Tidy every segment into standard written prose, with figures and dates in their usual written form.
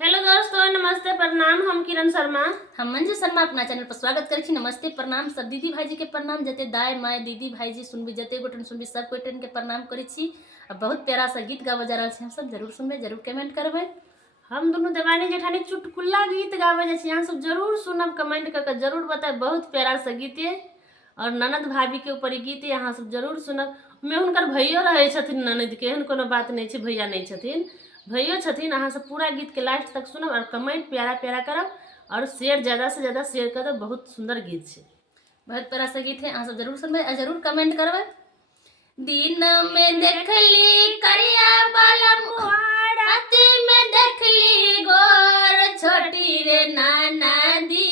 Hello दोस्तों, नमस्ते प्रणाम। हम किरण शर्मा, हम मंजू शर्मा अपना चैनल पर स्वागत करै छी। नमस्ते प्रणाम सब दीदी भाईजी के प्रणाम। जते दाई माय दीदी भाईजी सुनबी, जते गोटन सुनबी, सब गोटन के प्रणाम करै छी। अब बहुत प्यारा सा गीत गावे जा रहल छी, हम सब जरूर सुनबे, जरूर कमेंट करबे। हम दोनों देवानी जेठानी चुटकुला गीत गावे जाइ छी, यहाँ सब जरूर सुनब, कमेंट करके जरूर बताए। बहुत प्यारा सा गीत है और ननद भाभी के ऊपर गीत है, यहाँ सब जरूर सुनब। में हुनकर भैयो रहे छथिन ननद के, एहन कोनो बात नहीं है, भैया नहीं छथिन, भैयो छथिन। अहाँ सब पूरा गीत के लास्ट तक सुनब और कमेंट प्यारा प्यारा करब और शेयर ज्यादा से ज्यादा शेयर कर दो। बहुत सुंदर गीत है, बहुत प्यारा सा गीत है, अहाँ सब जरूर सुनबे और जरूर कमेंट करबे। दिन में देखली करिया बाला मुहार, रात में देखली गोर छोटी रे नाना दी।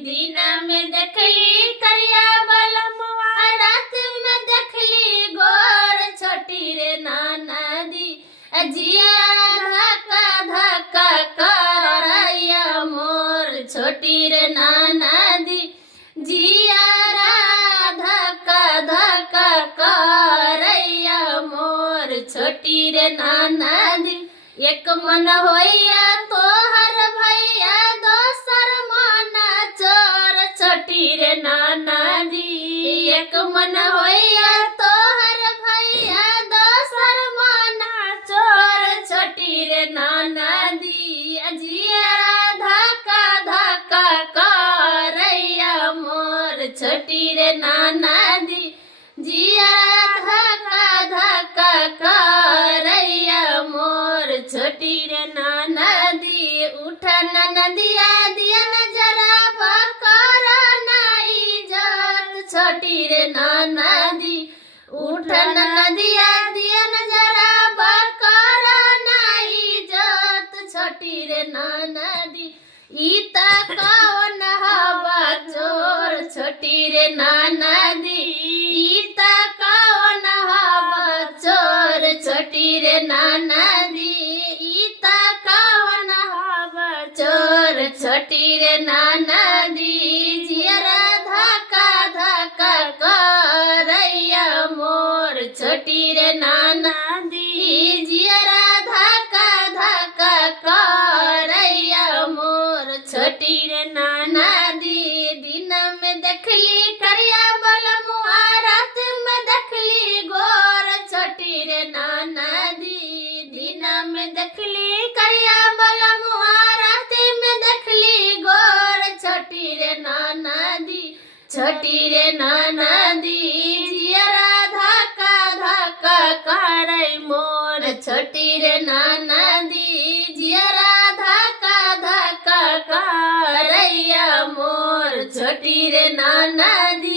दिन में देखली करिया बाला मुहार, रात में देखली गोर छोटी रे नाना दी। जिया धक्का धक्का करैया मोर छोटी रे नाना दी। जिया धक्का धक्का करैया मोर छोटी रे नाना दी। एक मन होइया तोहर भैया, दोसर मन चोर छोटी रे नाना दी। एक मन होइया तोहर भैया, दोसर मन चोर छोटी रे नाना दी। जिया धक्का धक्का करैया मोर छोटी रे नाना दी। जिया धक्का धक्का करैया मोर छोटी रे नाना दी। उठन नदिया दिया नजरा बकर नाई जात छोटी रे नाना दी। उठन नदिया दिया नजरा बकर नाई जात छोटी रे नाना दी। ईता कौन हवा चोर छोटी रे नाना दी। ईता कौन हवा चोर छोटी रे नाना दी। ईता कौन हवा चोर छोटी रे नाना दी। जियरा धक्का धक्का करैया मोर छोटी रे नाना दी। जियरा धक्का धक्का करैया मोर छोटी रे नाना दी। दिन में देखली करिया बलमुआ, रात में देखली गोर छोटी रे नाना दी। दिन में देखली करिया बलमुआ, रात में देखली गोर छोटी रे नाना दी। छोटी रे नाना दी। जियरा धक्का धक्का करै मोर छोटी रे नाना दी। जियरा धक्का धक्का करैया मोर छोटी रे नाना दी।